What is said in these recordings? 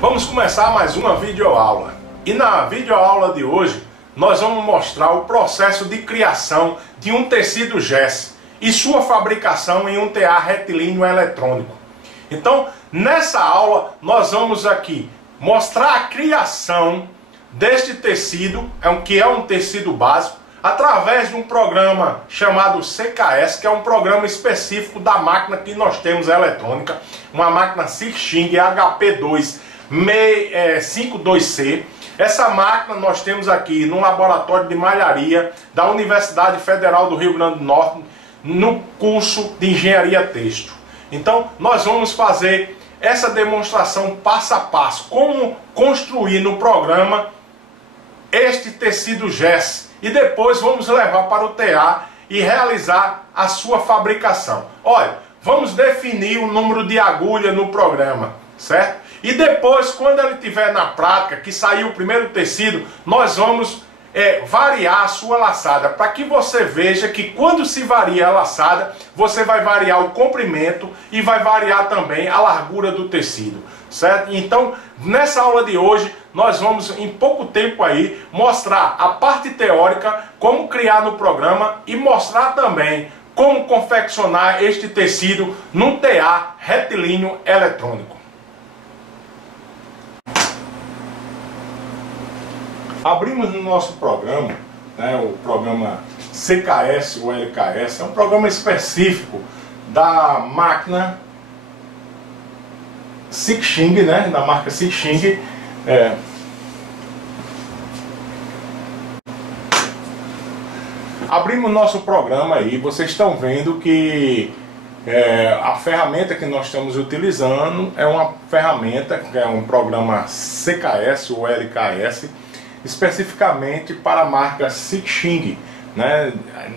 Vamos começar mais uma videoaula. E na videoaula de hoje, nós vamos mostrar o processo de criação de um tecido gesso e sua fabricação em um TA retilíneo eletrônico. Então, nessa aula, nós vamos aqui mostrar a criação deste tecido, que é um tecido básico, através de um programa chamado CKS, que é um programa específico da máquina que nós temos eletrônica, uma máquina Xing HP2 52C. Essa máquina nós temos aqui no laboratório de malharia da Universidade Federal do Rio Grande do Norte, no curso de engenharia têxtil. Então nós vamos fazer essa demonstração passo a passo, como construir no programa este tecido gesso, e depois vamos levar para o TA e realizar a sua fabricação. Olha, vamos definir o número de agulha no programa, certo? E depois, quando ele estiver na prática, que sair o primeiro tecido, nós vamos variar a sua laçada, para que você veja que quando se varia a laçada, você vai variar o comprimento e vai variar também a largura do tecido, certo? Então, nessa aula de hoje, nós vamos, em pouco tempo aí, mostrar a parte teórica, como criar no programa, e mostrar também como confeccionar este tecido num TA retilíneo eletrônico. Abrimos no nosso programa, o programa CKS ou LKS, é um programa específico da máquina Xing, da marca Xing. Abrimos nosso programa aí, vocês estão vendo que a ferramenta que nós estamos utilizando é uma ferramenta, que é um programa CKS ou LKS, especificamente para a marca Xing,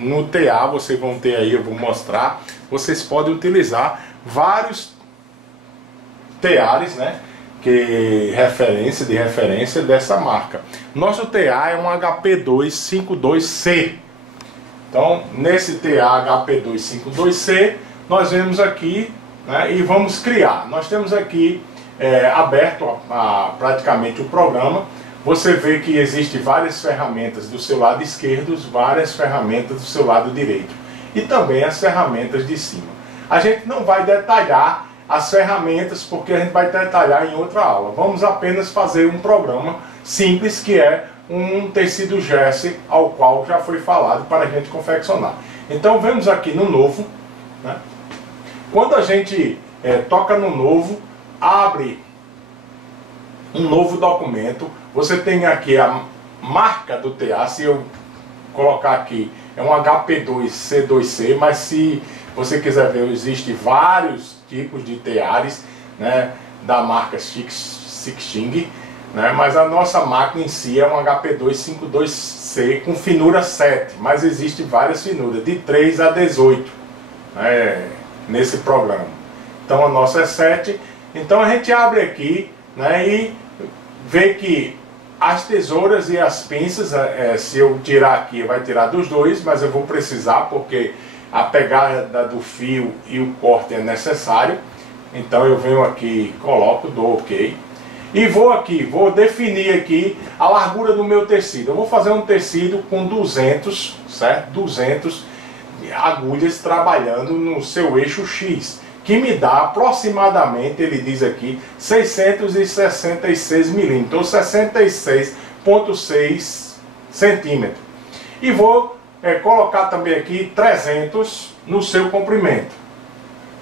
No TA vocês vão ter aí, eu vou mostrar, vocês podem utilizar vários TAs, que de referência dessa marca. Nosso TA é um HP252C. Então, nesse TA HP252C, nós vemos aqui, e vamos criar. Nós temos aqui aberto praticamente o programa. Você vê que existem várias ferramentas do seu lado esquerdo, várias ferramentas do seu lado direito, e também as ferramentas de cima. A gente não vai detalhar as ferramentas, porque a gente vai detalhar em outra aula. Vamos apenas fazer um programa simples, que é um tecido gesso, ao qual já foi falado para a gente confeccionar. Então vemos aqui no novo. Quando a gente toca no novo, abre um novo documento. Você tem aqui a marca do TA. Se eu colocar aqui, é um HP2C2C, mas se você quiser ver, existem vários tipos de TAs, da marca Xing, mas a nossa máquina em si é um HP252C com finura 7, mas existem várias finuras, de 3 a 18, nesse programa. Então a nossa é 7. Então a gente abre aqui, e vê que as tesouras e as pinças, se eu tirar aqui, vai tirar dos dois, mas eu vou precisar, porque a pegada do fio e o corte é necessário. Então eu venho aqui, coloco, dou OK. E vou definir aqui a largura do meu tecido. Eu vou fazer um tecido com 200, certo? 200 agulhas trabalhando no seu eixo X, que me dá aproximadamente, ele diz aqui, 666 milímetros, ou 66,6 centímetros. E vou colocar também aqui 300 no seu comprimento.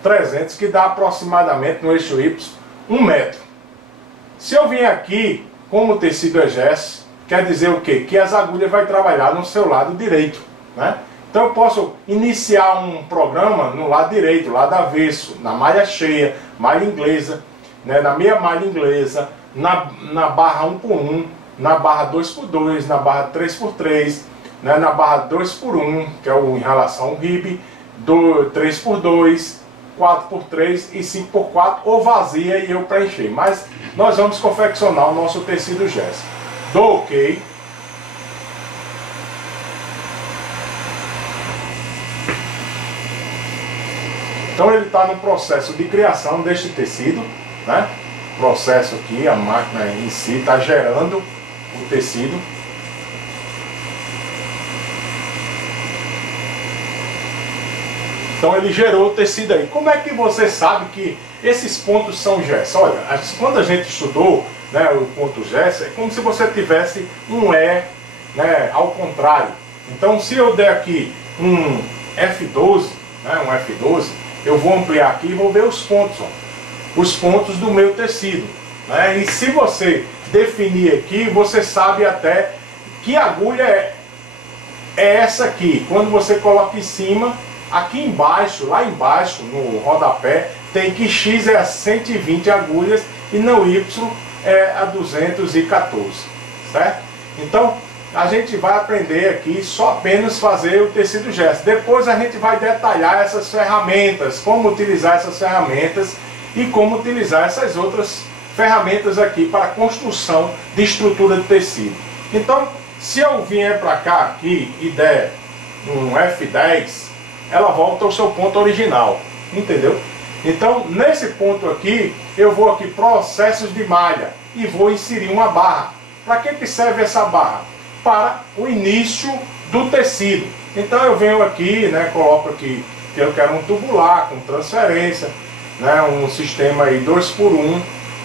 300, que dá aproximadamente no eixo Y 1 metro. Se eu vim aqui, como o tecido é gesso, quer dizer o quê? Que as agulhas vão trabalhar no seu lado direito, Então eu posso iniciar um programa no lado direito, lado avesso, na malha cheia, malha inglesa, na meia malha inglesa, na barra 1x1, na barra 2x2, na barra 3x3, na barra 2x1, que é em relação ao RIB, 3x2, 4x3 e 5x4, ou vazia e eu preencher. Mas nós vamos confeccionar o nosso tecido gesso. Dou OK. Então ele está no processo de criação deste tecido, processo aqui, a máquina em si está gerando o tecido. Então ele gerou o tecido aí. Como é que você sabe que esses pontos são gesso? Olha, quando a gente estudou, né, o ponto gesso, é como se você tivesse um E, né, ao contrário. Então se eu der aqui um F12, né, um F12, eu vou ampliar aqui e vou ver os pontos, ó, os pontos do meu tecido, né? E se você definir aqui, você sabe até que agulha é essa aqui. Quando você coloca em cima, aqui embaixo, lá embaixo, no rodapé, tem que X é a 120 agulhas e não Y é a 214, certo? Então, a gente vai aprender aqui só apenas fazer o tecido gesso. Depois a gente vai detalhar essas ferramentas, como utilizar essas ferramentas e como utilizar essas outras ferramentas aqui para a construção de estrutura de tecido. Então, se eu vier para cá aqui e der um F10, ela volta ao seu ponto original, entendeu? Então, nesse ponto aqui, eu vou aqui processos de malha e vou inserir uma barra. Para que serve essa barra? Para o início do tecido. Então eu venho aqui, né, coloco aqui que eu quero um tubular com transferência, né, um sistema aí 2x1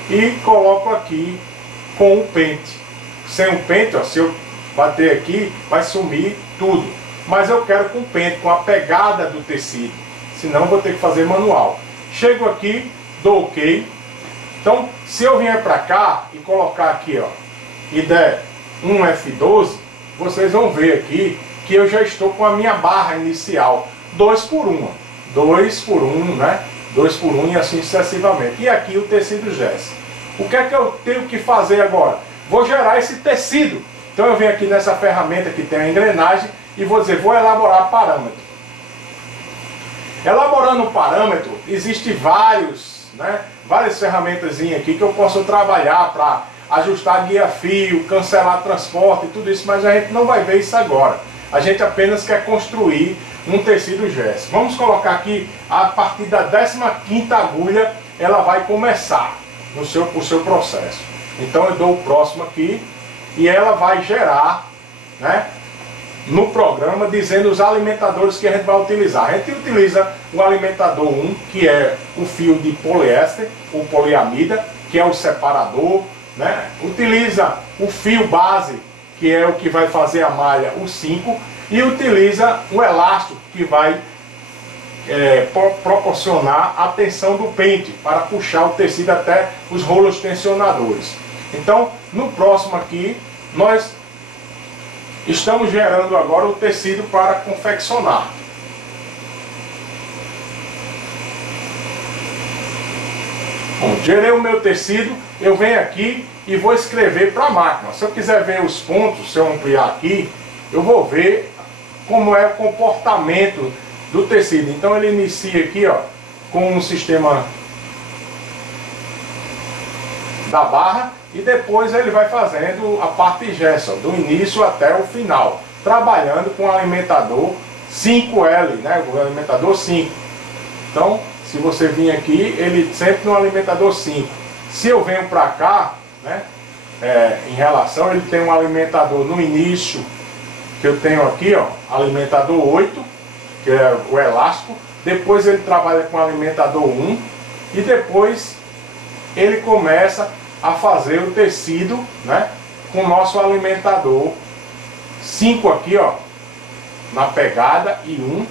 e coloco aqui com o pente. Sem o pente, ó, se eu bater aqui, vai sumir tudo. Mas eu quero com o pente, com a pegada do tecido, senão eu vou ter que fazer manual. Chego aqui, dou OK. Então, se eu vier para cá e colocar aqui, ó, e der um F12, vocês vão ver aqui que eu já estou com a minha barra inicial 2x1, 2x1, né? 2x1 e assim sucessivamente. E aqui o tecido gesso. O que é que eu tenho que fazer agora? Vou gerar esse tecido. Então eu venho aqui nessa ferramenta que tem a engrenagem e vou dizer, vou elaborar parâmetro. Elaborando o parâmetro, existe várias ferramentas aqui que eu posso trabalhar para ajustar guia-fio, cancelar transporte e tudo isso, mas a gente não vai ver isso agora. A gente apenas quer construir um tecido gesso. Vamos colocar aqui, a partir da 15ª agulha, ela vai começar o seu processo. Então eu dou o próximo aqui e ela vai gerar, né, no programa dizendo os alimentadores que a gente vai utilizar. A gente utiliza o alimentador 1, que é o fio de poliéster, ou poliamida, que é o separador, né? Utiliza o fio base, que é o que vai fazer a malha, o 5, e utiliza o elástico, que vai proporcionar a tensão do pente, para puxar o tecido até os rolos tensionadores. Então, no próximo aqui, nós estamos gerando agora o tecido para confeccionar. Bom, gerei o meu tecido, eu venho aqui e vou escrever para a máquina. Se eu quiser ver os pontos, se eu ampliar aqui, eu vou ver como é o comportamento do tecido. Então ele inicia aqui, ó, com um sistema da barra e depois ele vai fazendo a parte gesso, ó, do início até o final, trabalhando com o alimentador 5L, né, o alimentador 5. Então, se você vir aqui, ele sempre no alimentador 5. Se eu venho para cá, né, em relação, ele tem um alimentador no início, que eu tenho aqui, ó, alimentador 8, que é o elástico. Depois ele trabalha com alimentador 1 e depois ele começa a fazer o tecido, né, com o nosso alimentador 5 aqui, ó, na pegada e 1.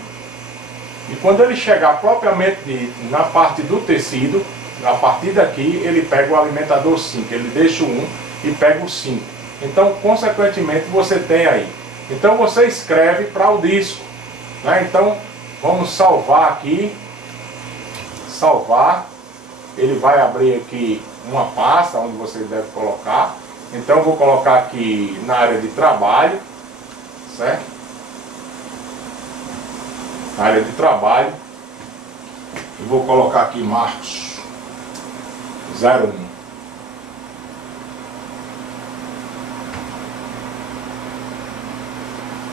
E quando ele chegar propriamente dito na parte do tecido, a partir daqui ele pega o alimentador 5, ele deixa o 1 e pega o 5. Então, consequentemente, você tem aí. Então você escreve para o disco, né? Então, vamos salvar aqui. Salvar. Ele vai abrir aqui uma pasta onde você deve colocar. Então eu vou colocar aqui na área de trabalho, certo? Na área de trabalho. Eu vou colocar aqui Marcos 01.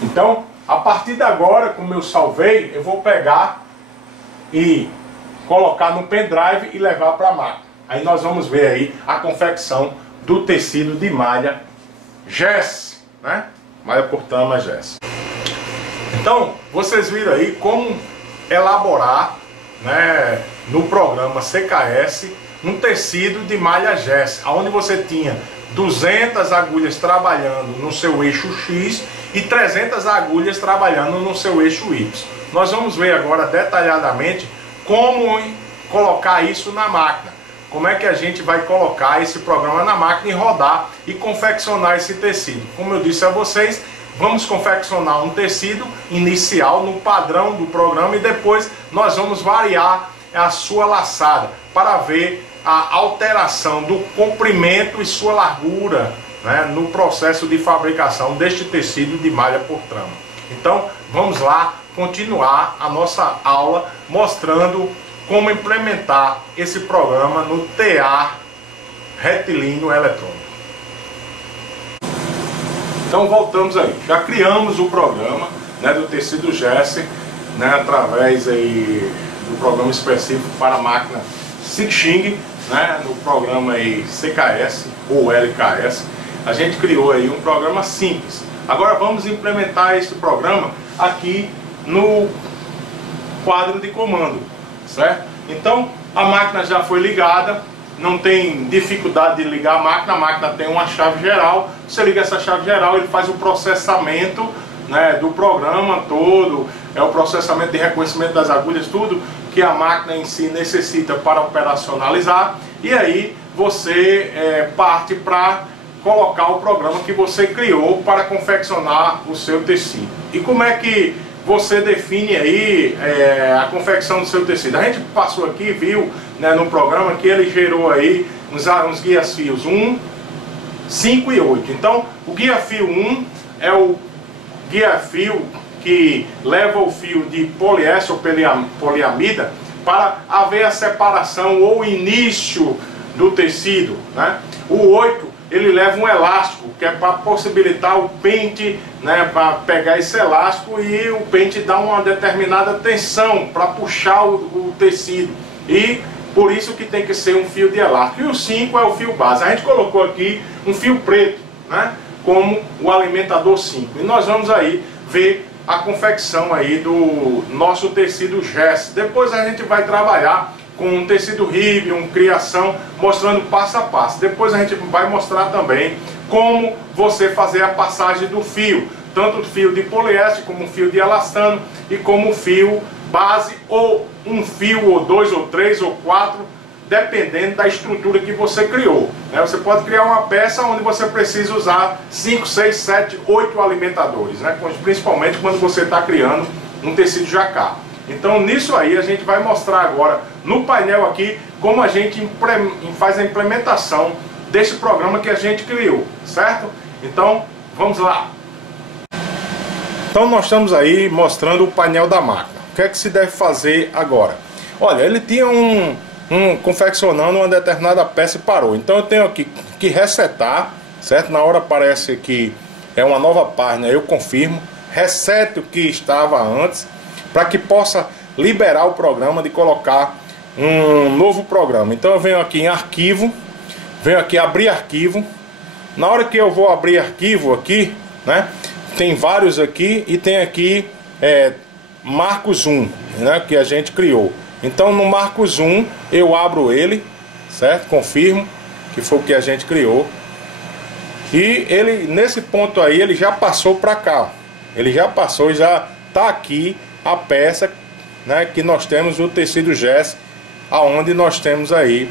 Então, a partir de agora, como eu salvei, eu vou pegar e colocar no pendrive e levar para a máquina. aí nós vamos ver aí a confecção do tecido de malha GES, né? Malha por trama GES. Então, vocês viram aí como elaborar, né, no programa CKS um tecido de malha GES, onde você tinha 200 agulhas trabalhando no seu eixo X e 300 agulhas trabalhando no seu eixo Y. Nós vamos ver agora detalhadamente como colocar isso na máquina. Como é que a gente vai colocar esse programa na máquina e rodar e confeccionar esse tecido. Como eu disse a vocês, vamos confeccionar um tecido inicial no padrão do programa e depois nós vamos variar a sua laçada para ver a alteração do comprimento e sua largura, né, no processo de fabricação deste tecido de malha por trama. Então vamos lá continuar a nossa aula mostrando como implementar esse programa no TA retilíneo eletrônico. Então voltamos aí, já criamos o programa, né, do tecido GES, né, através aí do programa específico para a máquina Xing, né, no programa aí CKS ou LKS. A gente criou aí um programa simples. Agora vamos implementar esse programa aqui no quadro de comando, certo? Então a máquina já foi ligada, não tem dificuldade de ligar a máquina tem uma chave geral. Você liga essa chave geral, ele faz o processamento, né, do programa todo, é o processamento de reconhecimento das agulhas, tudo que a máquina em si necessita para operacionalizar, e aí você parte para colocar o programa que você criou para confeccionar o seu tecido. E como é que você define aí a confecção do seu tecido? A gente passou aqui, viu, né, no programa que ele gerou aí uns guias fios 1, 5 e 8. Então o guia fio 1 é o guia fio que leva o fio de poliéster ou poliamida para haver a separação ou início do tecido, né? O 8 ele leva um elástico, que é para possibilitar o pente, né, para pegar esse elástico e o pente dar uma determinada tensão para puxar o tecido, e por isso que tem que ser um fio de elástico. E o 5 é o fio base. A gente colocou aqui um fio preto, né, como o alimentador 5, e nós vamos aí ver a confecção aí do nosso tecido GES. Depois a gente vai trabalhar com um tecido Rivian, criação, mostrando passo a passo. Depois a gente vai mostrar também como você fazer a passagem do fio, tanto o fio de poliéster como o fio de elastano e como o fio base, ou um fio ou 2 ou 3 ou 4, dependendo da estrutura que você criou, né? Você pode criar uma peça onde você precisa usar 5, 6, 7, 8 alimentadores, né? Principalmente quando você está criando um tecido jacquard. Então nisso aí a gente vai mostrar agora no painel aqui como a gente faz a implementação desse programa que a gente criou, certo? Então vamos lá. Então nós estamos aí mostrando o painel da máquina. O que é que se deve fazer agora? Olha, ele tinha confeccionando uma determinada peça e parou. Então eu tenho aqui que resetar, certo? Na hora aparece que é uma nova página, eu confirmo, resete o que estava antes, para que possa liberar o programa de colocar um novo programa. Então eu venho aqui em arquivo, venho aqui abrir arquivo. Na hora que eu vou abrir arquivo aqui, né, tem vários aqui e tem aqui Marcos 1, né, que a gente criou. Então no Marcos 1 eu abro ele, certo? Confirmo que foi o que a gente criou. E ele, nesse ponto aí, ele já passou para cá. Ele já passou, já está aqui a peça, né, que nós temos o tecido GES, aonde nós temos aí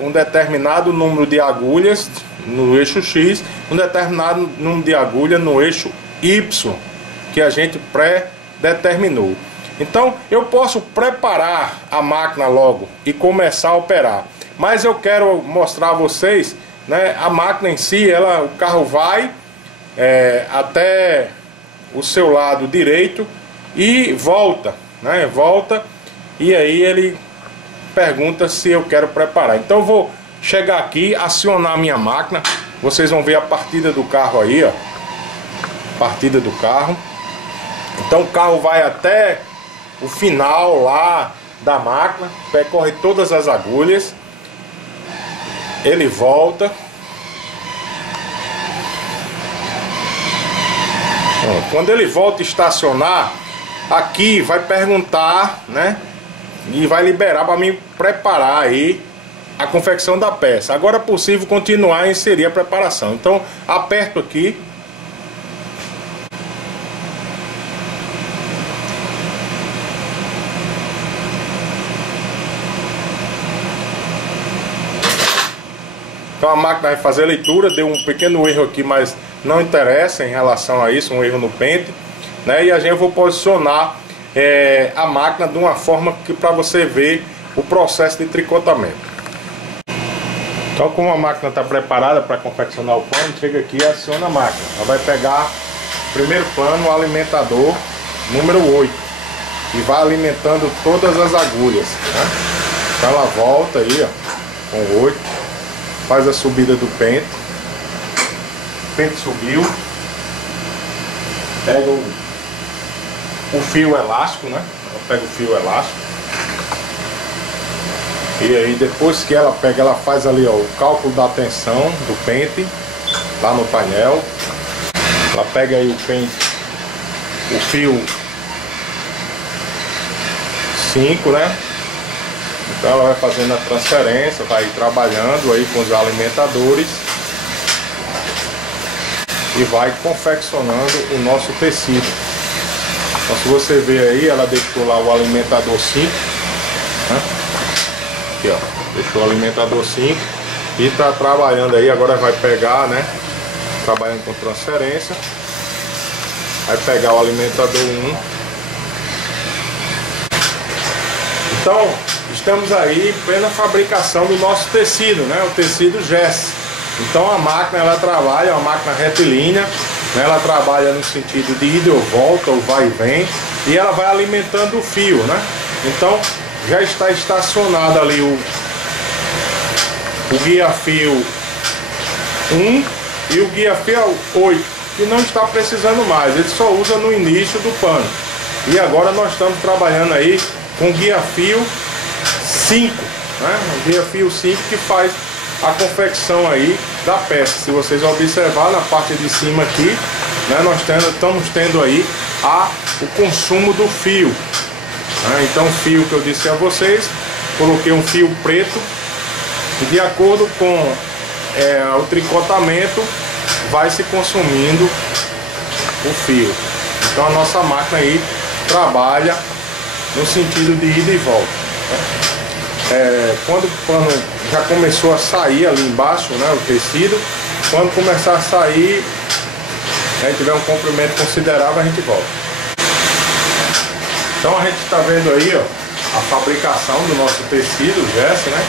um determinado número de agulhas no eixo X, um determinado número de agulha no eixo Y, que a gente pré-determinou. Então eu posso preparar a máquina logo e começar a operar, mas eu quero mostrar a vocês, né, a máquina em si, o carro vai até o seu lado direito e volta, né, volta, e aí ele pergunta se eu quero preparar. Então eu vou chegar aqui, acionar a minha máquina, vocês vão ver a partida do carro aí, ó, partida do carro. Então o carro vai até o final lá da máquina, percorre todas as agulhas, ele volta. Quando ele volta a estacionar, aqui vai perguntar, né? E vai liberar para mim preparar aí a confecção da peça. Agora é possível continuar a inserir a preparação. Então aperto aqui. Então a máquina vai fazer a leitura, deu um pequeno erro aqui, mas não interessa em relação a isso, um erro no pente, né? E a gente vai posicionar a máquina de uma forma que para você ver o processo de tricotamento. Então, como a máquina está preparada para confeccionar o pano, chega aqui e aciona a máquina. Ela vai pegar o primeiro pano, o alimentador número 8, e vai alimentando todas as agulhas, né? Então ela volta aí, ó, com 8, faz a subida do pente. O pente subiu, pega o fio elástico, né? Ela pega o fio elástico. E aí depois que ela pega, ela faz ali, ó, o cálculo da tensão do pente lá no painel. Ela pega aí o pente, o fio 5, né? Então ela vai fazendo a transferência, vai trabalhando aí com os alimentadores e vai confeccionando o nosso tecido. Então, se você ver aí, ela deixou lá o alimentador 5, né? Aqui, ó, deixou o alimentador 5 e está trabalhando aí. Agora vai pegar, né? Trabalhando com transferência, vai pegar o alimentador 1. Então estamos aí em plena fabricação do nosso tecido, né? O tecido Jess. Então a máquina, ela trabalha, é uma máquina retilínea, né? Ela trabalha no sentido de ida ou volta, ou vai e vem, e ela vai alimentando o fio, né? Então já está estacionado ali o guia-fio 1 e o guia-fio 8, que não está precisando mais, ele só usa no início do pano. E agora nós estamos trabalhando aí com o guia-fio 5, né? O guia-fio 5 que faz a confecção aí da peça. Se vocês observar na parte de cima aqui, né, nós estamos tendo aí o consumo do fio, né? Então o fio que eu disse a vocês, coloquei um fio preto e de acordo com o tricotamento vai se consumindo o fio. Então a nossa máquina aí trabalha no sentido de ida e volta, né? Quando o pano já começou a sair ali embaixo, né, o tecido, quando começar a sair, né, tiver um comprimento considerável, a gente volta. Então a gente está vendo aí, ó, a fabricação do nosso tecido Jess, né,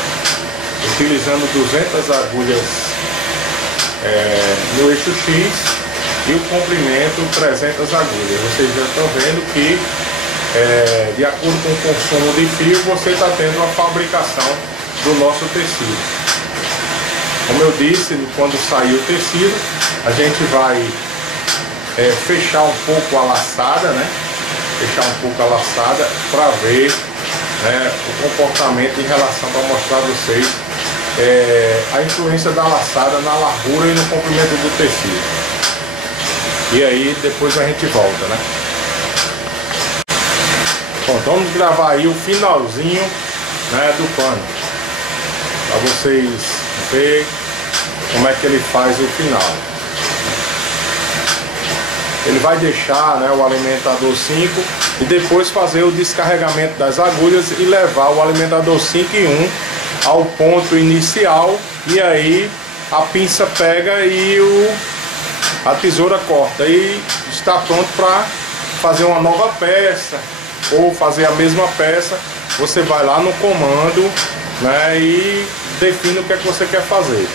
utilizando 200 agulhas no eixo X e o comprimento 300 agulhas. Vocês já estão vendo que de acordo com o consumo de fio, você está tendo uma fabricação do nosso tecido. Como eu disse, quando sair o tecido, a gente vai fechar um pouco a laçada, né? Fechar um pouco a laçada para ver, né, o comportamento em relação, para mostrar a vocês a influência da laçada na largura e no comprimento do tecido. E aí depois a gente volta, né? Bom, vamos gravar aí o finalzinho, né, do pano, para vocês verem como é que ele faz o final. Ele vai deixar, né, o alimentador 5 e depois fazer o descarregamento das agulhas e levar o alimentador 5 e 1 ao ponto inicial, e aí a pinça pega e a tesoura corta e está pronto para fazer uma nova peça ou fazer a mesma peça. Você vai lá no comando, né, e define o que é que você quer fazer.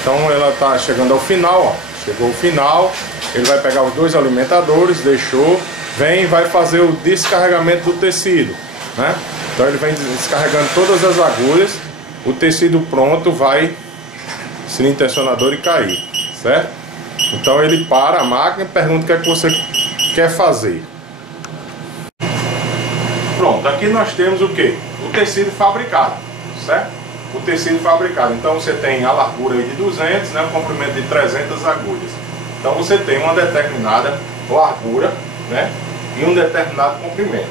Então ela está chegando ao final, ó. Chegou o final, ele vai pegar os dois alimentadores, deixou, vem e vai fazer o descarregamento do tecido, né? Então ele vem descarregando todas as agulhas, o tecido pronto vai ser no tensionador e cair, certo? Então ele para a máquina e pergunta o que é que você quer fazer. Pronto, aqui nós temos o que? O tecido fabricado, certo? o tecido fabricado. Então você tem a largura aí de 200, né, o comprimento de 300 agulhas. Então você tem uma determinada largura, né, e um determinado comprimento.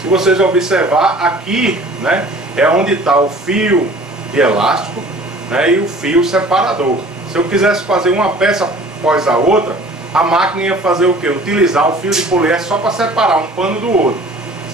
Se vocês observar aqui, né, é onde está o fio de elástico, né, e o fio separador. Se eu quisesse fazer uma peça após a outra, a máquina ia fazer o que? Utilizar o fio de poliéster só para separar um pano do outro,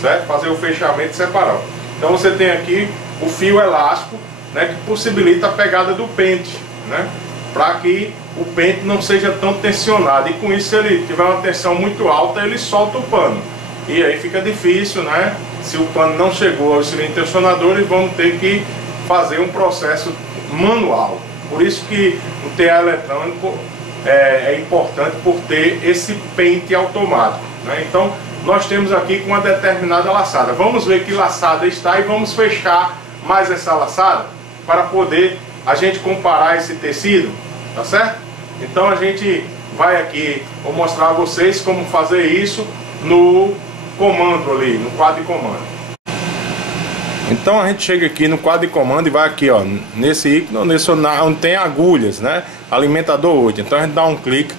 certo? Fazer o fechamento e separar. Então você tem aqui o fio elástico, né, que possibilita a pegada do pente, né, para que o pente não seja tão tensionado. E com isso, se ele tiver uma tensão muito alta, ele solta o pano. E aí fica difícil, né? Se o pano não chegou ao cilindro tensionador, eles vão ter que fazer um processo manual. Por isso que o TA eletrônico é importante por ter esse pente automático, né? Então nós temos aqui com uma determinada laçada. Vamos ver que laçada está e vamos fechar mais essa laçada para poder a gente comparar esse tecido, tá certo? Então a gente vai aqui, vou mostrar a vocês como fazer isso no comando ali, no quadro de comando. Então a gente chega aqui no quadro de comando e vai aqui, ó, nesse ícone, onde tem agulhas, né? Alimentador 8. Então a gente dá um clique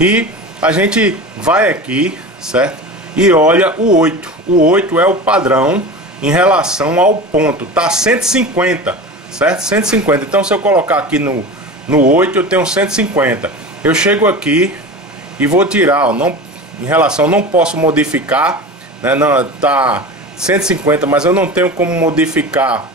e a gente vai aqui, certo? E olha o 8. O 8 é o padrão em relação ao ponto. Tá 150, certo? 150. Então se eu colocar aqui no 8 eu tenho 150. Eu chego aqui e vou tirar, ó, não, em relação, não posso modificar, né? Não, tá 150, mas eu não tenho como modificar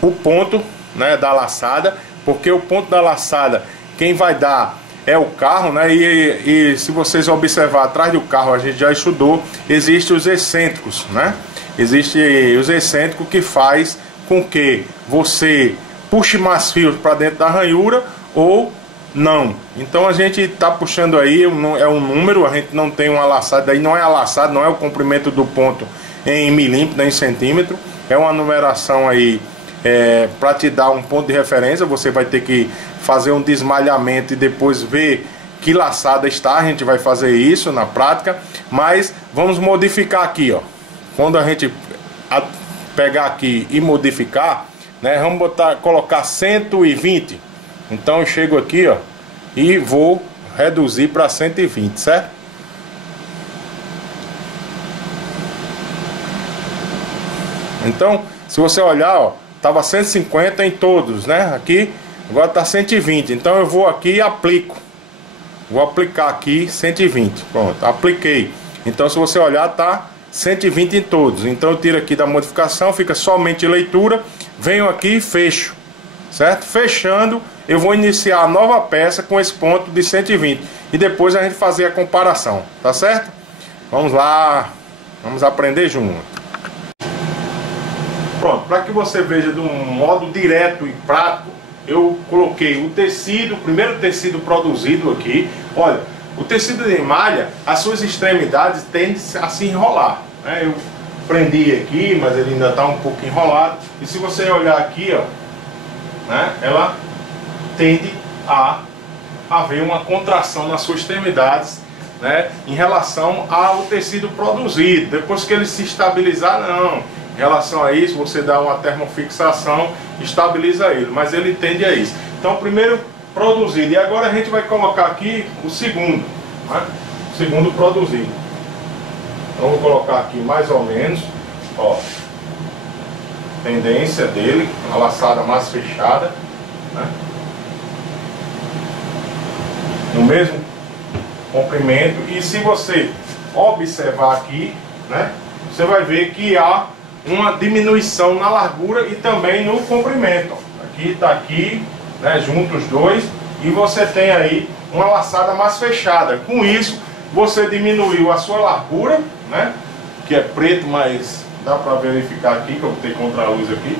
o ponto, né, da laçada, porque o ponto da laçada quem vai dar é o carro, né? E se vocês observar atrás do carro, a gente já estudou, existem os excêntricos, né? Existe os excêntricos que faz com que você puxe mais fios para dentro da ranhura ou não. Então a gente está puxando aí, é um número, a gente não tem uma laçada, daí não é a laçada, não é o comprimento do ponto em milímetro, nem em centímetro, é uma numeração aí para te dar um ponto de referência. Você vai ter que fazer um desmalhamento e depois ver que laçada está. A gente vai fazer isso na prática, mas vamos modificar aqui, ó. Quando a gente pegar aqui e modificar, né, vamos colocar 120. Então eu chego aqui, ó, e vou reduzir para 120, certo? Então, se você olhar, ó, tava 150 em todos, né? Aqui, agora tá 120. Então eu vou aqui e aplico. Vou aplicar aqui 120. Pronto, apliquei. Então se você olhar, tá 120 em todos. Então eu tiro aqui da modificação, fica somente leitura. Venho aqui e fecho, certo? Fechando, eu vou iniciar a nova peça com esse ponto de 120. E depois a gente fazer a comparação, tá certo? Vamos lá, vamos aprender junto. Pronto, para que você veja de um modo direto e prático, eu coloquei o tecido, o primeiro tecido produzido aqui. Olha, o tecido de malha, as suas extremidades tendem a se enrolar, né? Eu prendi aqui, mas ele ainda está um pouco enrolado. E se você olhar aqui, ó, né, ela tende a haver uma contração nas suas extremidades, né, em relação ao tecido produzido. Depois que ele se estabilizar, não. Em relação a isso, você dá uma termofixação, estabiliza ele, mas ele tende a isso. Então, primeiro produzido, e agora a gente vai colocar aqui o segundo, né? O segundo produzido. Então, vou colocar aqui mais ou menos, ó, tendência dele, uma laçada mais fechada, né? No mesmo comprimento. E se você observar aqui, né, você vai ver que há uma diminuição na largura e também no comprimento. Aqui está aqui, né, junto os dois, e você tem aí uma laçada mais fechada. Com isso, você diminuiu a sua largura, né, que é preto, mas dá para verificar aqui, que eu vou ter contraluz aqui.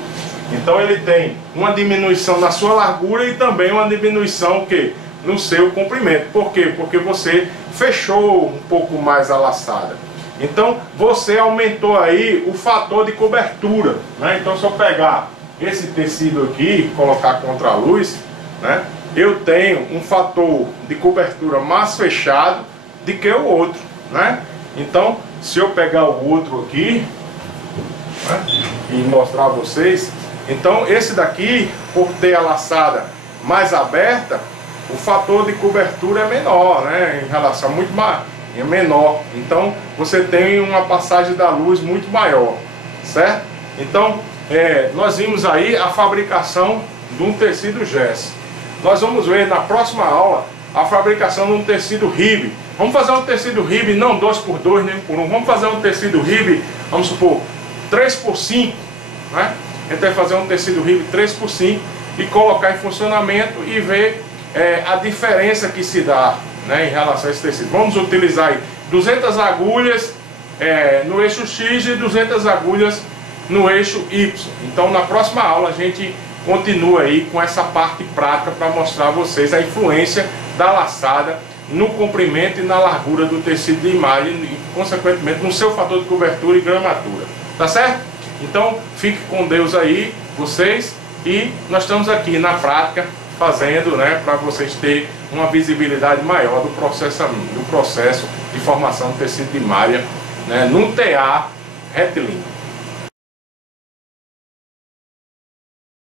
Então ele tem uma diminuição na sua largura e também uma diminuição que no seu comprimento. Por quê? Porque você fechou um pouco mais a laçada. Então você aumentou aí o fator de cobertura, né? Então se eu pegar esse tecido aqui e colocar contra a luz, né, eu tenho um fator de cobertura mais fechado do que o outro, né? Então se eu pegar o outro aqui, né, e mostrar a vocês, Então esse daqui, por ter a laçada mais aberta, o fator de cobertura é menor, né? Em relação muito mais, é menor. Então você tem uma passagem da luz muito maior, certo? Então nós vimos aí a fabricação de um tecido gesso. Nós vamos ver na próxima aula a fabricação de um tecido ribe. Vamos fazer um tecido ribe não 2x2 nem 1x1. Vamos fazer um tecido ribe, vamos supor, 3x5, né? A gente vai fazer um tecido ribe 3x5 e colocar em funcionamento e ver a diferença que se dá, né, em relação a esse tecido. Vamos utilizar aí 200 agulhas no eixo X e 200 agulhas no eixo Y. Então na próxima aula a gente continua aí com essa parte prática para mostrar a vocês a influência da laçada no comprimento e na largura do tecido de imagem e consequentemente no seu fator de cobertura e gramatura, tá certo? Então fique com Deus aí, vocês, e nós estamos aqui na prática fazendo, né, para vocês terem uma visibilidade maior do processo de formação do tecido de malha, né, no TA retilíneo.